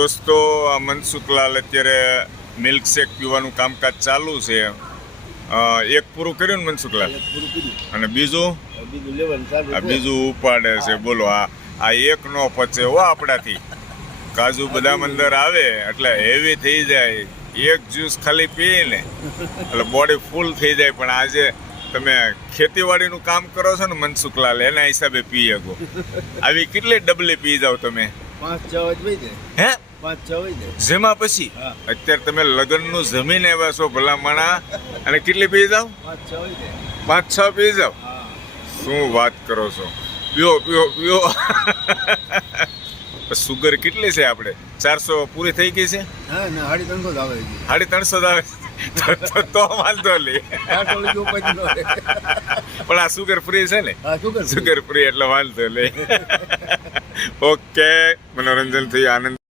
દોસ્તો, આ મનસુખલાલ અત્યારે મિલ્કશેક પીવાનું કામકાજ ચાલુ છે. એક પૂરું કર્યું ને મનસુખલાલ, અને બીજું બીજું ઉપાડે છે. બોલો, આ એક નો પચે હો આપણાથી. કાજુ બદામ અંદર આવે એટલે હેવી થઈ જાય. એક જ્યુસ ખાલી પીને એટલે બોડી ફૂલ થઈ જાય. પણ આજે તમે ખેતીવાડીનું કામ કરો છો ને મનસુખલાલ, એના હિસાબે પી શકો. આવી કેટલી ડબલી પી જાવ તમે? 5-6 હે? 5-6 જેમાં પછી અત્યારે તમે લગ્નનું જમીન આવ્યા છો ભલા માણા, અને કેટલી પી જાવ? 5-6 પી જાવ. શું વાત કરો છો? પીઓ પીઓ પીઓ. સુગર કેટલી છે આપણે? 400 પૂરી થઈ ગઈ છે? હા ને 350 આવે છે. 350 આવે તો વાંધો લે. પણ આ સુગર ફ્રી છે ને? સુગર ફ્રી એટલે વાંધો લે. ઓકે, મનોરંજન થઈ, આનંદ.